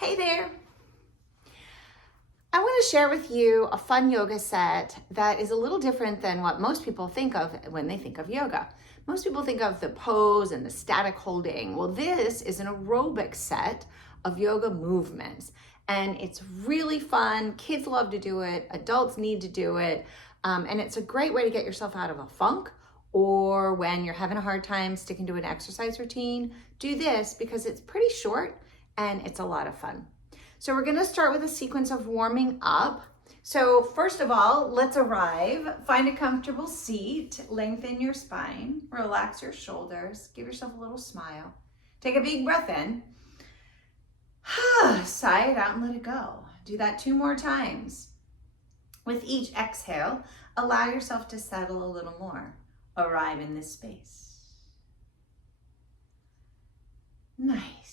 Hey there. I want to share with you a fun yoga set that is a little different than what most people think of when they think of yoga. Most people think of the pose and the static holding. Well, this is an aerobic set of yoga movements, and it's really fun. Kids love to do it. Adults need to do it. And it's a great way to get yourself out of a funk, or when you're having a hard time sticking to an exercise routine, do this because it's pretty short and it's a lot of fun. So we're gonna start with a sequence of warming up. So first of all, let's arrive. Find a comfortable seat, lengthen your spine, relax your shoulders, give yourself a little smile. Take a big breath in. Sigh it out and let it go. Do that 2 more times. With each exhale, allow yourself to settle a little more. Arrive in this space. Nice.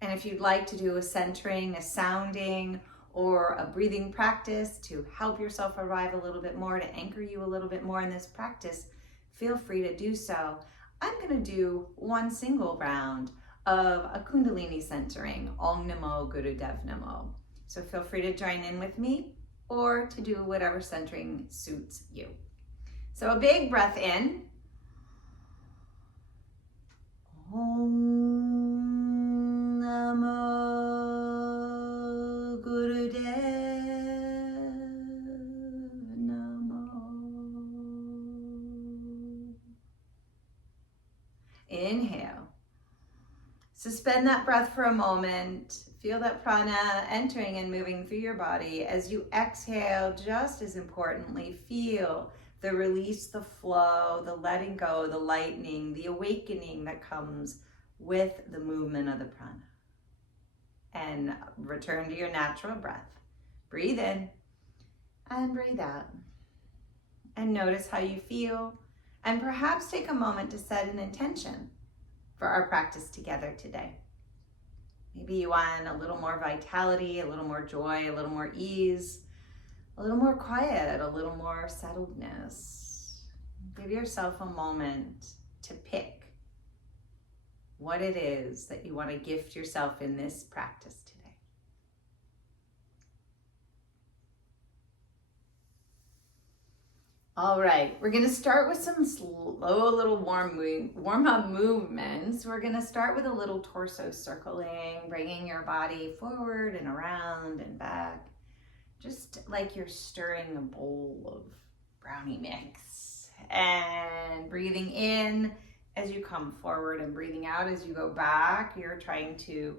And if you'd like to do a centering, a sounding, or a breathing practice to help yourself arrive a little bit more, to anchor you a little bit more in this practice, feel free to do so. I'm going to do one single round of a Kundalini centering, Om Namo Guru Dev Namo. So feel free to join in with me or to do whatever centering suits you. So a big breath in. Om Namo Gurudev Namo. Inhale. Suspend that breath for a moment. Feel that prana entering and moving through your body. As you exhale, just as importantly, feel the release, the flow, the letting go, the lightening, the awakening that comes with the movement of the prana. And return to your natural breath. Breathe in and breathe out. And notice how you feel. And perhaps take a moment to set an intention for our practice together today. Maybe you want a little more vitality, a little more joy, a little more ease, a little more quiet, a little more settledness. Give yourself a moment to pick what it is that you want to gift yourself in this practice today. All right, we're going to start with some slow little warm-up movements. We're going to start with a little torso circling, bringing your body forward and around and back, just like you're stirring a bowl of brownie mix. And breathing in as you come forward and breathing out as you go back. You're trying to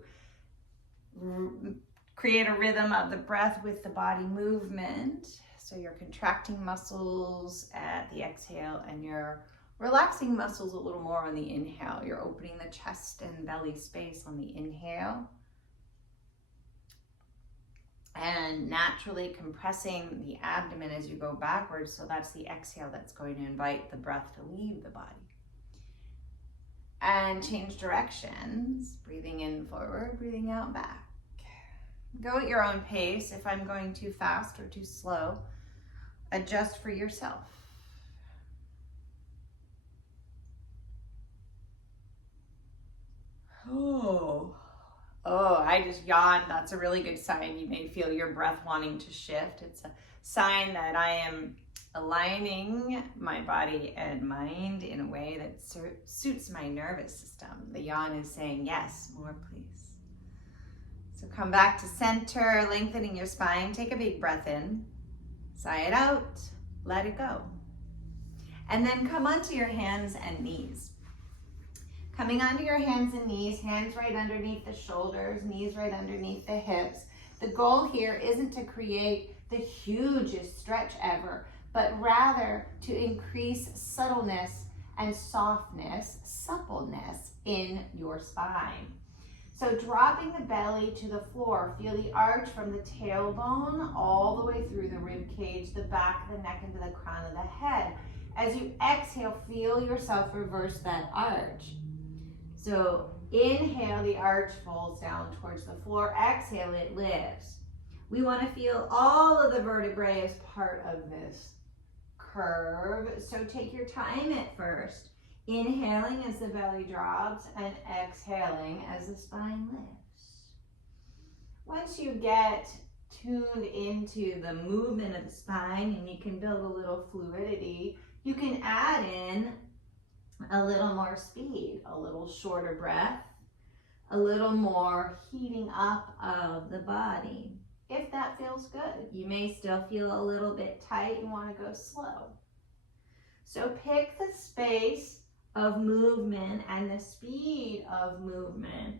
create a rhythm of the breath with the body movement. So you're contracting muscles at the exhale and you're relaxing muscles a little more on the inhale. You're opening the chest and belly space on the inhale. And naturally compressing the abdomen as you go backwards. So that's the exhale that's going to invite the breath to leave the body. And change directions. Breathing in forward, breathing out back. Go at your own pace. If I'm going too fast or too slow, adjust for yourself. Oh, I just yawned. That's a really good sign. You may feel your breath wanting to shift. It's a sign that I am aligning my body and mind in a way that suits my nervous system. The yawn is saying, yes, more please. So come back to center, lengthening your spine. Take a big breath in. Sigh it out. Let it go. And then come onto your hands and knees. Coming onto your hands and knees, hands right underneath the shoulders, knees right underneath the hips. The goal here isn't to create the hugest stretch ever, but rather to increase subtleness and softness, suppleness in your spine. So dropping the belly to the floor, feel the arch from the tailbone all the way through the rib cage, the back of the neck into the crown of the head. As you exhale, feel yourself reverse that arch. So inhale, the arch folds down towards the floor. Exhale, it lifts. We want to feel all of the vertebrae as part of this curve. So take your time at first. Inhaling as the belly drops and exhaling as the spine lifts. Once you get tuned into the movement of the spine and you can build a little fluidity, you can add in a little more speed, a little shorter breath, a little more heating up of the body. If that feels good, you may still feel a little bit tight and want to go slow. So pick the space of movement and the speed of movement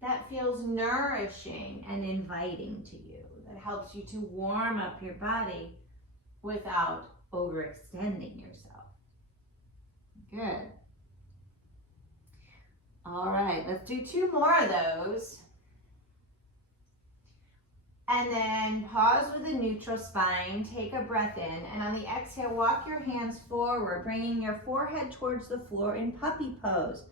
that feels nourishing and inviting to you, that helps you to warm up your body without overextending yourself. Good. All right, let's do 2 more of those. And then pause with a neutral spine, take a breath in, and on the exhale, walk your hands forward, bringing your forehead towards the floor in puppy pose.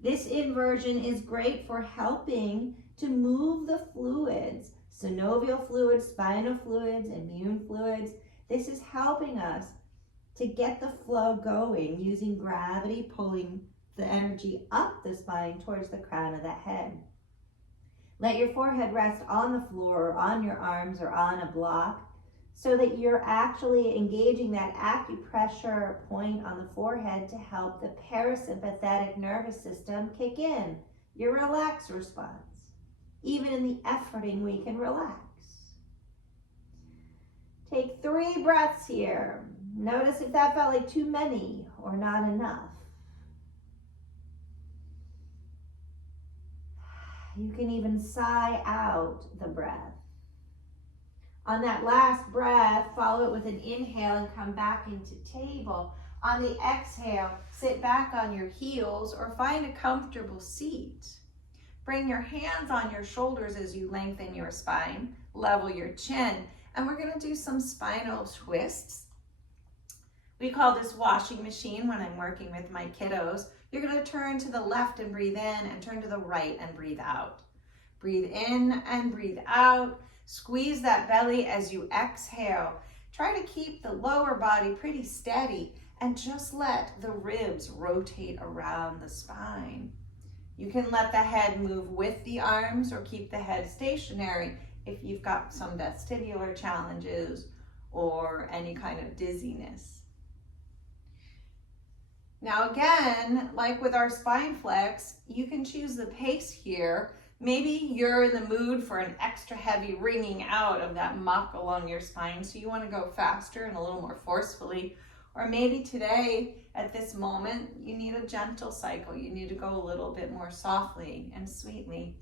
This inversion is great for helping to move the fluids, synovial fluids, spinal fluids, immune fluids. This is helping us to get the flow going using gravity, pulling the energy up the spine towards the crown of the head. Let your forehead rest on the floor or on your arms or on a block so that you're actually engaging that acupressure point on the forehead to help the parasympathetic nervous system kick in, your relax response. Even in the efforting, we can relax. Take 3 breaths here. Notice if that felt like too many or not enough. You can even sigh out the breath. On that last breath, follow it with an inhale and come back into table. On the exhale, sit back on your heels or find a comfortable seat. Bring your hands on your shoulders as you lengthen your spine, level your chin, and we're going to do some spinal twists. We call this washing machine when I'm working with my kiddos. You're going to turn to the left and breathe in, and turn to the right and breathe out. Breathe in and breathe out. Squeeze that belly as you exhale. Try to keep the lower body pretty steady and just let the ribs rotate around the spine. You can let the head move with the arms or keep the head stationary if you've got some vestibular challenges or any kind of dizziness. Now again, like with our spine flex, you can choose the pace here. Maybe you're in the mood for an extra heavy wringing out of that muck along your spine, so you want to go faster and a little more forcefully. Or maybe today, at this moment, you need a gentle cycle. You need to go a little bit more softly and sweetly.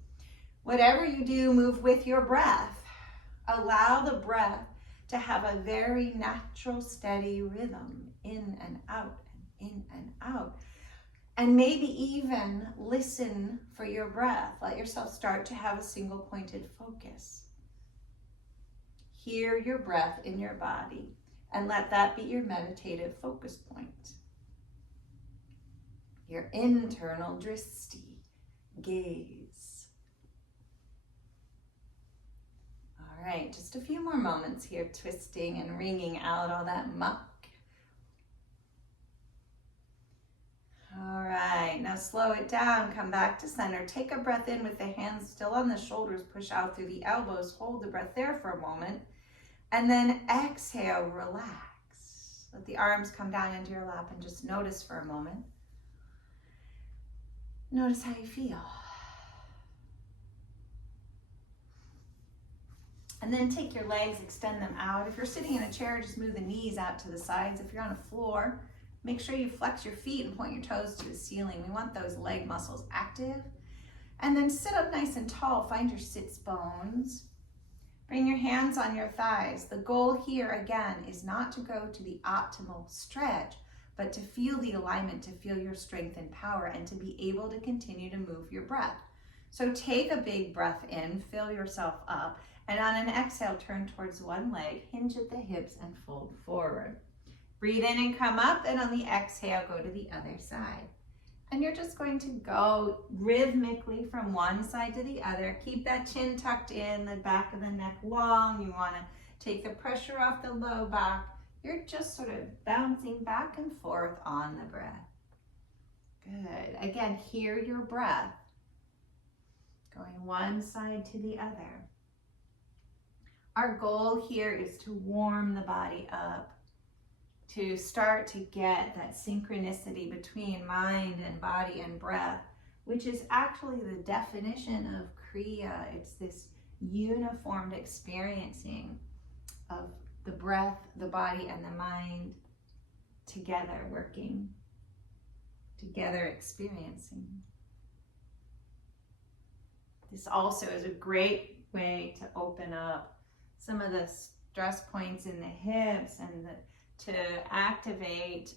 Whatever you do, move with your breath. Allow the breath to have a very natural, steady rhythm, in and out. In and out. And maybe even listen for your breath. Let yourself start to have a single pointed focus. Hear your breath in your body and let that be your meditative focus point. Your internal drishti, gaze. All right, just a few more moments here, twisting and wringing out all that muck. All right, now slow it down, come back to center. Take a breath in with the hands still on the shoulders, push out through the elbows, hold the breath there for a moment, and then exhale, relax. Let the arms come down into your lap and just notice for a moment. Notice how you feel. And then take your legs, extend them out. If you're sitting in a chair, just move the knees out to the sides. If you're on a floor, make sure you flex your feet and point your toes to the ceiling. We want those leg muscles active. And then sit up nice and tall. Find your sits bones. Bring your hands on your thighs. The goal here, again, is not to go to the optimal stretch, but to feel the alignment, to feel your strength and power, and to be able to continue to move your breath. So take a big breath in, fill yourself up, and on an exhale, turn towards one leg, hinge at the hips, and fold forward. Breathe in and come up, and on the exhale, go to the other side. And you're just going to go rhythmically from one side to the other. Keep that chin tucked in, the back of the neck long. You want to take the pressure off the low back. You're just sort of bouncing back and forth on the breath. Good. Again, hear your breath going one side to the other. Our goal here is to warm the body up, to start to get that synchronicity between mind and body and breath, which is actually the definition of kriya. It's this uniformed experiencing of the breath, the body, and the mind together working, together experiencing. This also is a great way to open up some of the stress points in the hips and to activate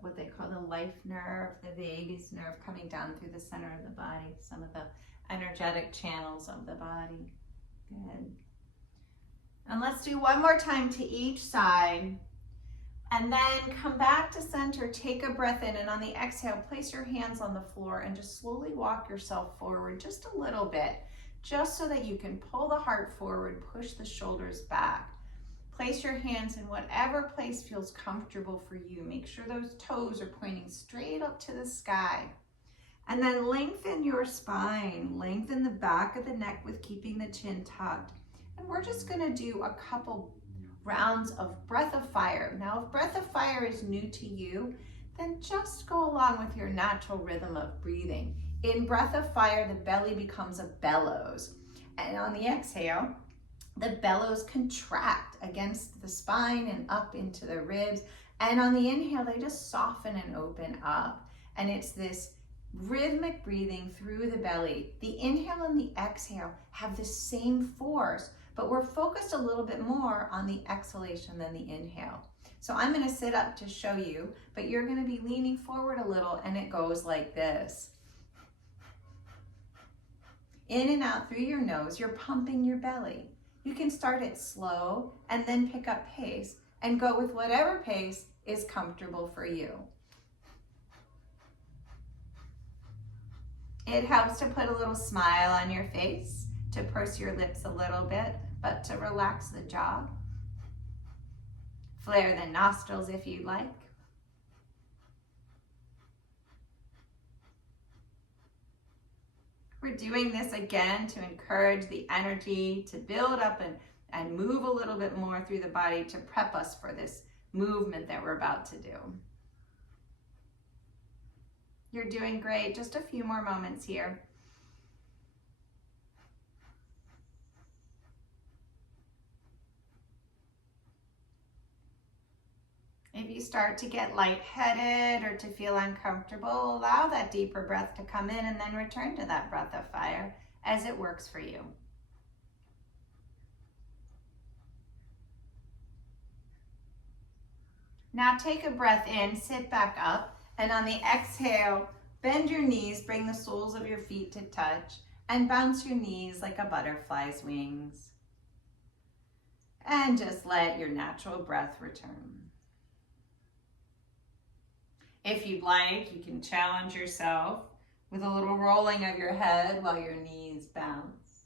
what they call the life nerve, the vagus nerve coming down through the center of the body, some of the energetic channels of the body. Good. And let's do one more time to each side. And then come back to center, take a breath in, and on the exhale, place your hands on the floor and just slowly walk yourself forward just a little bit, just so that you can pull the heart forward, push the shoulders back. Place your hands in whatever place feels comfortable for you. Make sure those toes are pointing straight up to the sky. And then lengthen your spine, lengthen the back of the neck with keeping the chin tucked. And we're just gonna do a couple rounds of breath of fire. Now, if breath of fire is new to you, then just go along with your natural rhythm of breathing. In breath of fire, the belly becomes a bellows. And on the exhale, the bellows contract against the spine and up into the ribs. And on the inhale, they just soften and open up. And it's this rhythmic breathing through the belly. The inhale and the exhale have the same force, but we're focused a little bit more on the exhalation than the inhale. So I'm going to sit up to show you, but you're going to be leaning forward a little, and it goes like this. In and out through your nose, you're pumping your belly. You can start it slow and then pick up pace and go with whatever pace is comfortable for you. It helps to put a little smile on your face, to purse your lips a little bit, but to relax the jaw. Flare the nostrils if you'd like. We're doing this again to encourage the energy to build up and move a little bit more through the body to prep us for this movement that we're about to do. You're doing great. Just a few more moments here. If you start to get lightheaded or to feel uncomfortable, allow that deeper breath to come in and then return to that breath of fire as it works for you. Now take a breath in, sit back up, and on the exhale, bend your knees, bring the soles of your feet to touch, and bounce your knees like a butterfly's wings. And just let your natural breath return. If you'd like, you can challenge yourself with a little rolling of your head while your knees bounce.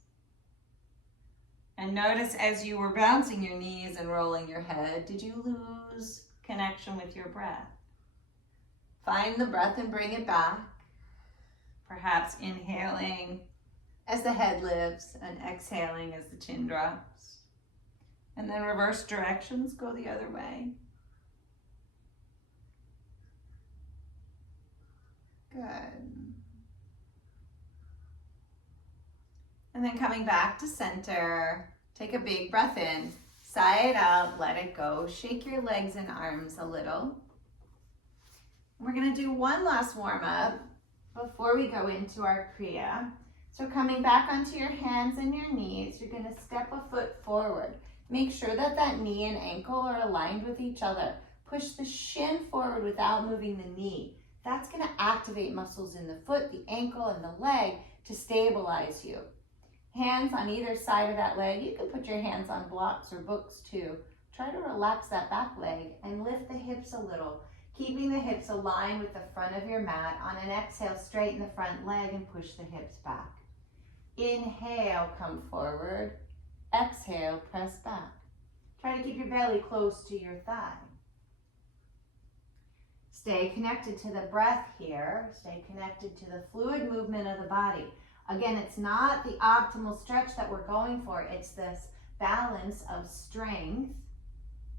And notice as you were bouncing your knees and rolling your head, did you lose connection with your breath? Find the breath and bring it back. Perhaps inhaling as the head lifts and exhaling as the chin drops. And then reverse directions, go the other way. Good. And then coming back to center, take a big breath in, sigh it out, let it go. Shake your legs and arms a little. We're going to do one last warm up before we go into our kriya. So coming back onto your hands and your knees, you're going to step a foot forward. Make sure that that knee and ankle are aligned with each other. Push the shin forward without moving the knee. That's going to activate muscles in the foot, the ankle, and the leg to stabilize you. Hands on either side of that leg. You can put your hands on blocks or books too. Try to relax that back leg and lift the hips a little, keeping the hips aligned with the front of your mat. On an exhale, straighten the front leg and push the hips back. Inhale, come forward. Exhale, press back. Try to keep your belly close to your thigh. Stay connected to the breath here. Stay connected to the fluid movement of the body. Again, it's not the optimal stretch that we're going for. It's this balance of strength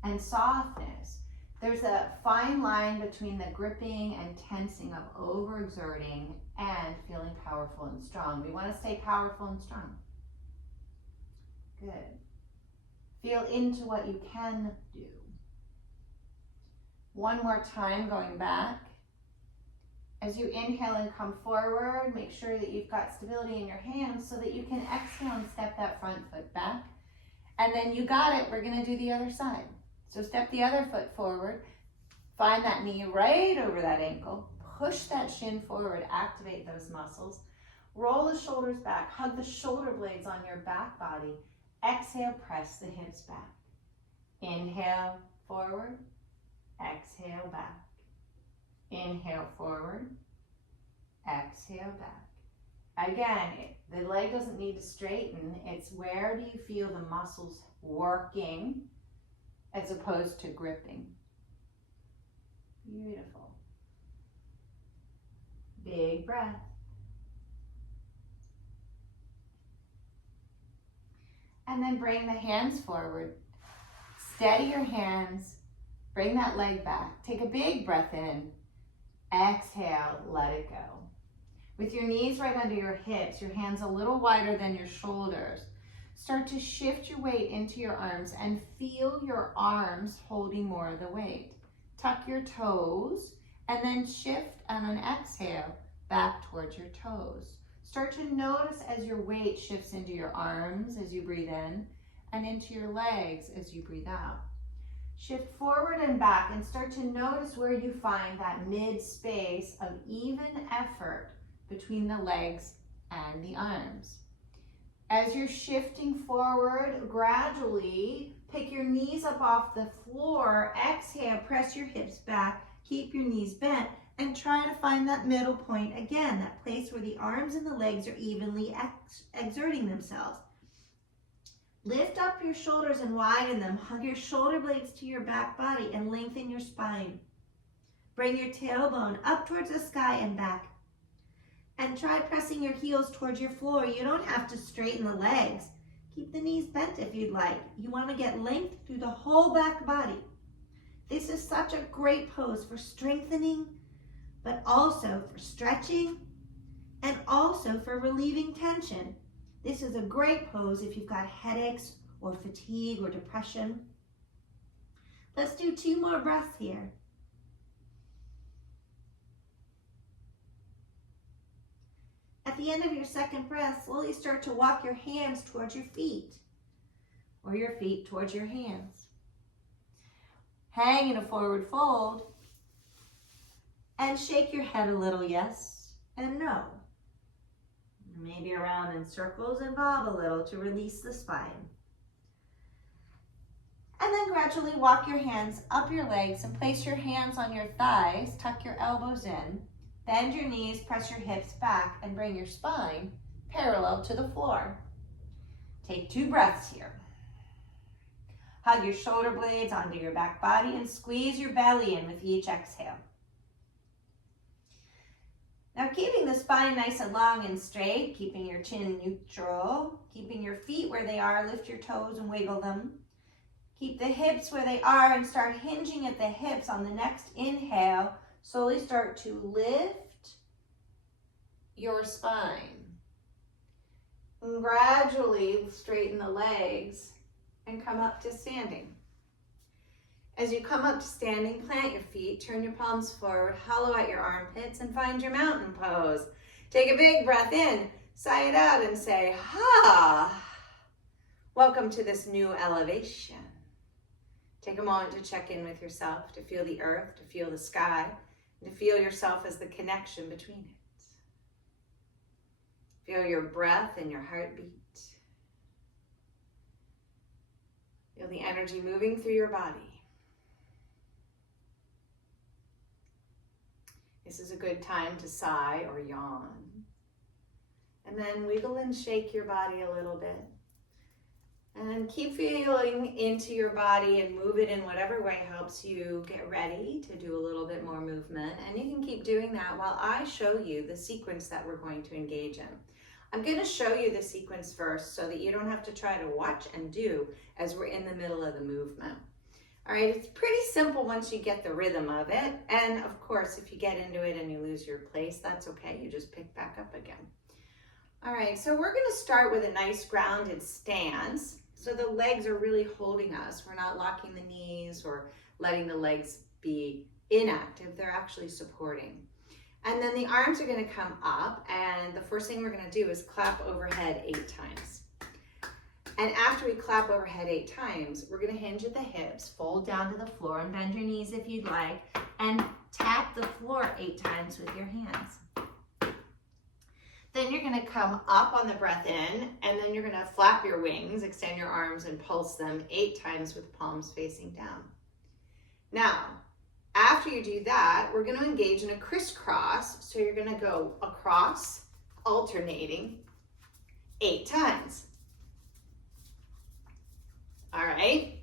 and softness. There's a fine line between the gripping and tensing of overexerting and feeling powerful and strong. We want to stay powerful and strong. Good. Feel into what you can do. One more time, going back. As you inhale and come forward, make sure that you've got stability in your hands so that you can exhale and step that front foot back. And then you got it, we're gonna do the other side. So step the other foot forward, find that knee right over that ankle, push that shin forward, activate those muscles, roll the shoulders back, hug the shoulder blades on your back body, exhale, press the hips back. Inhale, forward, exhale, back. Inhale, forward, exhale, back. Again, the leg doesn't need to straighten, it's where do you feel the muscles working as opposed to gripping. Beautiful. Big breath. And then bring the hands forward. Steady your hands. Bring that leg back. Take a big breath in. Exhale, let it go. With your knees right under your hips, your hands a little wider than your shoulders, start to shift your weight into your arms and feel your arms holding more of the weight. Tuck your toes and then shift on an exhale back towards your toes. Start to notice as your weight shifts into your arms as you breathe in and into your legs as you breathe out. Shift forward and back and start to notice where you find that mid space of even effort between the legs and the arms. As you're shifting forward, gradually pick your knees up off the floor, exhale, press your hips back, keep your knees bent, and try to find that middle point again, that place where the arms and the legs are evenly exerting themselves. Lift up your shoulders and widen them. Hug your shoulder blades to your back body and lengthen your spine. Bring your tailbone up towards the sky and back. And try pressing your heels towards your floor. You don't have to straighten the legs. Keep the knees bent if you'd like. You want to get length through the whole back body. This is such a great pose for strengthening, but also for stretching and also for relieving tension. This is a great pose if you've got headaches or fatigue or depression. Let's do 2 more breaths here. At the end of your second breath, slowly start to walk your hands towards your feet or your feet towards your hands. Hang in a forward fold and shake your head a little yes and no. Maybe around in circles and bob a little to release the spine. And then gradually walk your hands up your legs and place your hands on your thighs, tuck your elbows in, bend your knees, press your hips back, and bring your spine parallel to the floor. Take 2 breaths here. Hug your shoulder blades onto your back body and squeeze your belly in with each exhale. Now keeping the spine nice and long and straight, keeping your chin neutral, keeping your feet where they are, lift your toes and wiggle them. Keep the hips where they are and start hinging at the hips on the next inhale. Slowly start to lift your spine. And gradually straighten the legs and come up to standing. As you come up to standing, plant your feet, turn your palms forward, hollow out your armpits, and find your mountain pose. Take a big breath in, sigh it out, and say, ha! Welcome to this new elevation. Take a moment to check in with yourself, to feel the earth, to feel the sky, and to feel yourself as the connection between it. Feel your breath and your heartbeat. Feel the energy moving through your body. This is a good time to sigh or yawn. And then wiggle and shake your body a little bit. And keep feeling into your body and move it in whatever way helps you get ready to do a little bit more movement. And you can keep doing that while I show you the sequence that we're going to engage in. I'm going to show you the sequence first so that you don't have to try to watch and do as we're in the middle of the movement. All right, it's pretty simple once you get the rhythm of it. And of course, if you get into it and you lose your place, that's okay. You just pick back up again. All right, so we're going to start with a nice grounded stance. So the legs are really holding us. We're not locking the knees or letting the legs be inactive. They're actually supporting. And then the arms are going to come up, and the first thing we're going to do is clap overhead 8 times. And after we clap overhead 8 times, we're going to hinge at the hips, fold down to the floor, and bend your knees if you'd like, and tap the floor 8 times with your hands. Then you're going to come up on the breath in, and then you're going to flap your wings, extend your arms, and pulse them 8 times with palms facing down. Now, after you do that, we're going to engage in a crisscross. So you're going to go across, alternating 8 times. All right.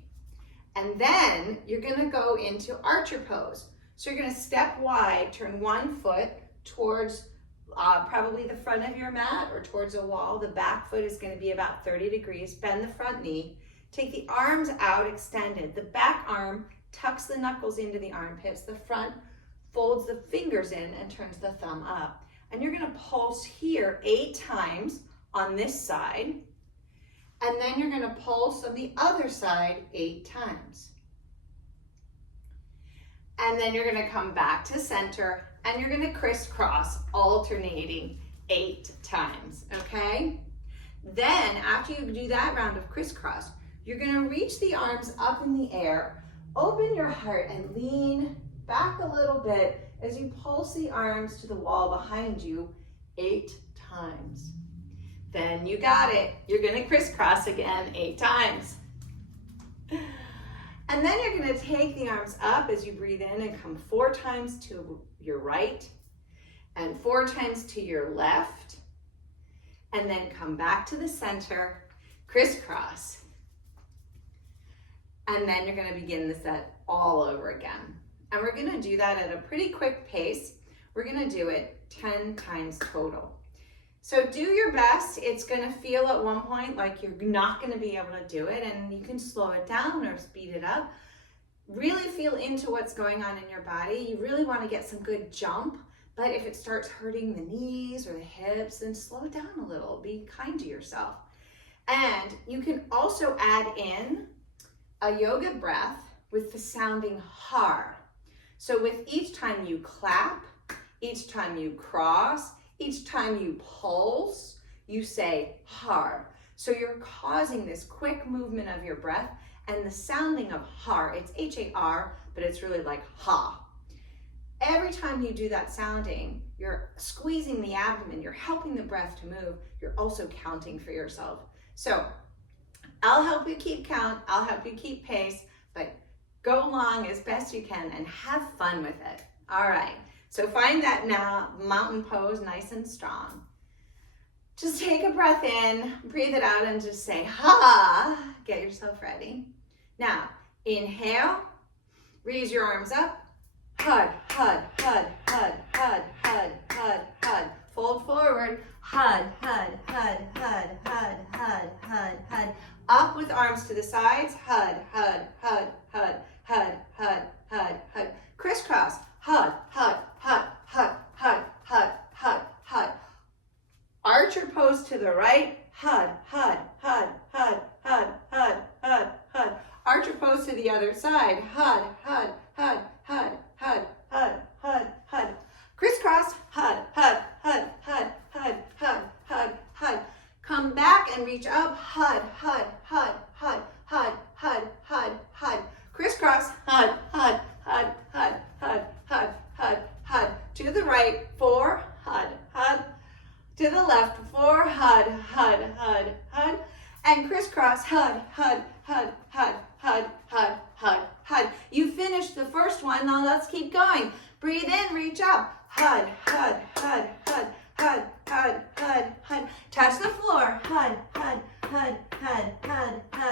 And then you're going to go into archer pose. So you're going to step wide, turn one foot towards probably the front of your mat or towards a wall. The back foot is going to be about 30 degrees. Bend the front knee. Take the arms out extended. The back arm tucks the knuckles into the armpits. The front folds the fingers in and turns the thumb up. And you're going to pulse here 8 times on this side. And then you're going to pulse on the other side 8 times. And then you're going to come back to center and you're going to crisscross, alternating 8 times, okay? Then after you do that round of crisscross, you're going to reach the arms up in the air, open your heart and lean back a little bit as you pulse the arms to the wall behind you 8 times. Then you got it. You're going to crisscross again 8 times. And then you're going to take the arms up as you breathe in and come 4 times to your right and 4 times to your left. And then come back to the center, crisscross. And then you're going to begin the set all over again. And we're going to do that at a pretty quick pace. We're going to do it 10 times total. So do your best. It's going to feel at one point like you're not going to be able to do it, and you can slow it down or speed it up. Really feel into what's going on in your body. You really want to get some good jump, but if it starts hurting the knees or the hips, then slow it down a little. Be kind to yourself. And you can also add in a yoga breath with the sounding har. So with each time you clap, each time you cross, each time you pulse, you say har. So you're causing this quick movement of your breath and the sounding of har. It's H-A-R, but it's really like ha. Every time you do that sounding, you're squeezing the abdomen, you're helping the breath to move, you're also counting for yourself. So I'll help you keep count, I'll help you keep pace, but go along as best you can and have fun with it. All right. So find that now mountain pose nice and strong. Just take a breath in, breathe it out, and just say ha. Get yourself ready. Now, inhale, raise your arms up. Hud, hud, hud, hud, hud, hud, hud, hud. Fold forward. Hud, hud, hud, hud, hud, hud, hud, hud. Up with arms to the sides. Hud, hud, hud, hud, hud, hud, hud, hud. Crisscross. Hud, hud, hud, hud, hud, hud, hud, hud. Archer pose to the right. Hud, hud, hud, hud, hud, hud, hud, hud. Archer pose to the other side. Hud, hud, hud, hud, hud, hud, hud, hud. Crisscross. Hud, hud, hud, hud, hud, hud, hud, hud. Come back and reach up. Hud, hud, hud, hud, hud, hud, hud, hud. Crisscross. Hud, hud, hud, hud, hud, hud, hud, hud. To the right, 4, hud, hud. To the left, 4, hud, hud, hud, hud. And crisscross, hud, hud, hud, hud, hud, hud, hud, hud. You finished the first one, now let's keep going. Breathe in, reach up. Hud, hud, hud, hud, hud, hud, hud, hud. Touch the floor. Hud, hud, hud, hud, hud, hud,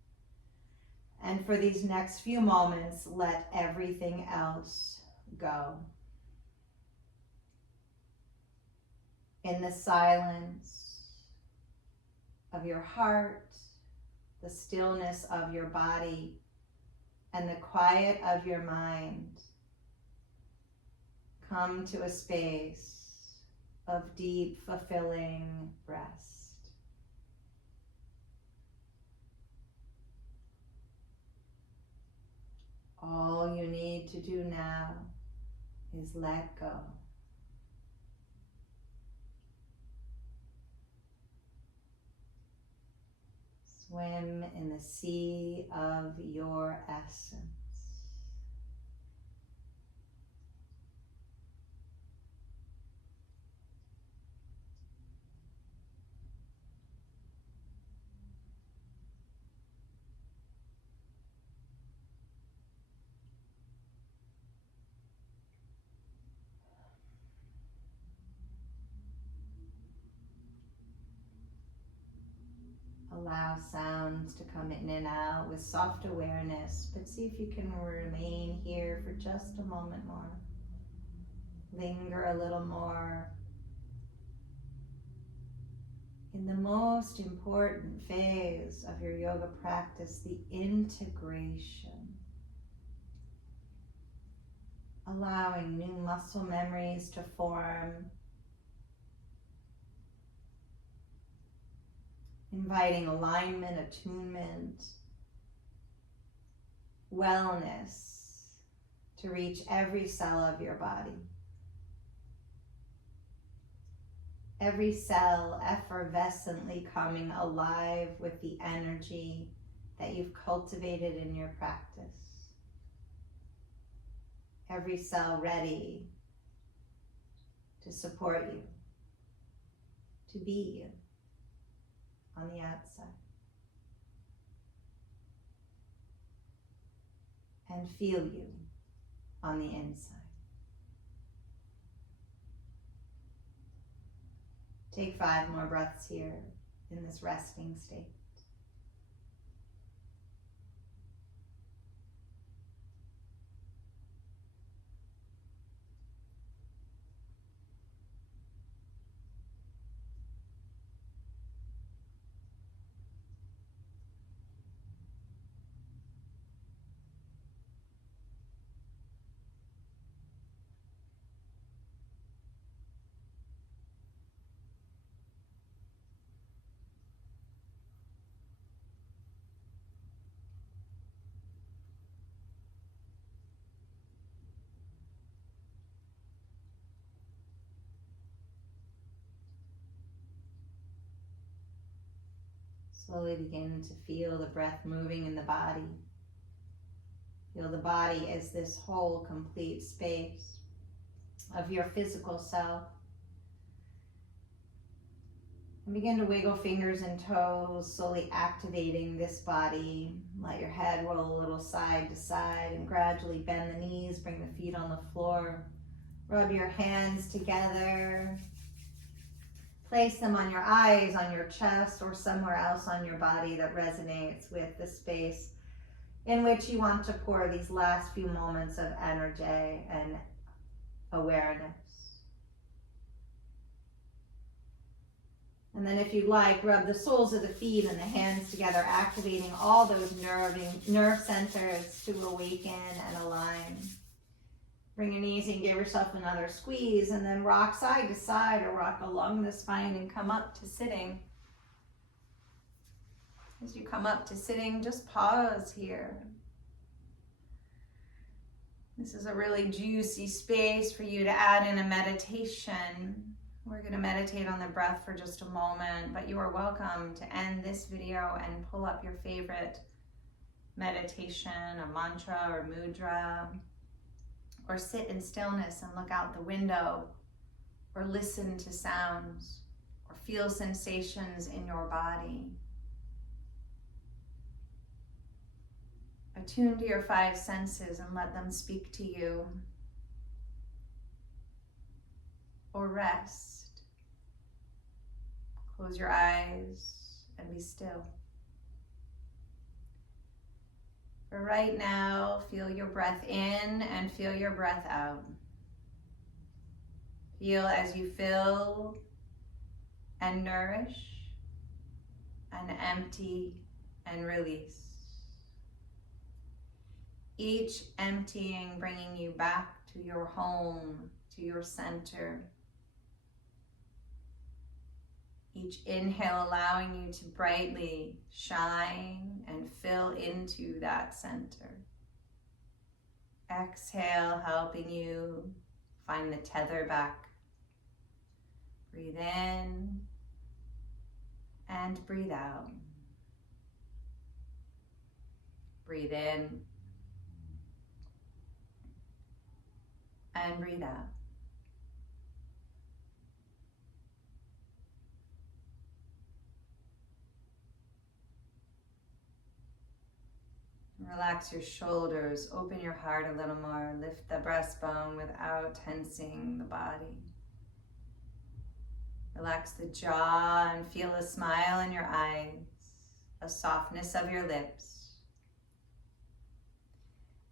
And for these next few moments, let everything else go. In the silence of your heart, the stillness of your body, and the quiet of your mind, come to a space of deep, fulfilling rest. All you need to do now is let go. Swim in the sea of your essence. Allow sounds to come in and out with soft awareness, but see if you can remain here for just a moment more. Linger a little more. In the most important phase of your yoga practice, the integration. Allowing new muscle memories to form. Inviting alignment, attunement, wellness to reach every cell of your body. Every cell effervescently coming alive with the energy that you've cultivated in your practice. Every cell ready to support you, to be you on the outside. And feel you on the inside. Take 5 more breaths here in this resting state. Slowly begin to feel the breath moving in the body. Feel the body as this whole, complete space of your physical self. And begin to wiggle fingers and toes, slowly activating this body. Let your head roll a little side to side and gradually bend the knees, bring the feet on the floor. Rub your hands together. Place them on your eyes, on your chest, or somewhere else on your body that resonates with the space in which you want to pour these last few moments of energy and awareness. And then if you'd like, rub the soles of the feet and the hands together, activating all those nerve centers to awaken and align. Bring your knees and give yourself another squeeze, and then rock side to side or rock along the spine and come up to sitting. As you come up to sitting, just pause here. This is a really juicy space for you to add in a meditation. We're going to meditate on the breath for just a moment, but you are welcome to end this video and pull up your favorite meditation, a mantra or mudra, or sit in stillness and look out the window, or listen to sounds, or feel sensations in your body. Attune to your 5 senses and let them speak to you. Or rest. Close your eyes and be still. For right now, feel your breath in and feel your breath out. Feel as you fill and nourish and empty and release. Each emptying bringing you back to your home, to your center. Each inhale allowing you to brightly shine and fill into that center. Exhale, helping you find the tether back. Breathe in and breathe out. Breathe in and breathe out. Relax your shoulders, open your heart a little more, lift the breastbone without tensing the body. Relax the jaw and feel a smile in your eyes, a softness of your lips.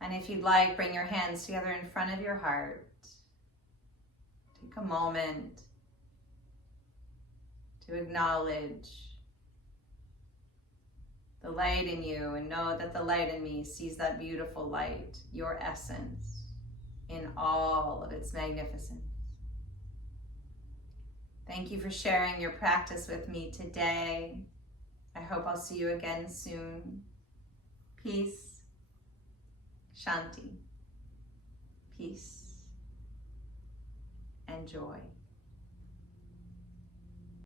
And if you'd like, bring your hands together in front of your heart. Take a moment to acknowledge the light in you and know that the light in me sees that beautiful light, your essence, in all of its magnificence. Thank you for sharing your practice with me today. I hope I'll see you again soon. Peace, Shanti, peace, and joy.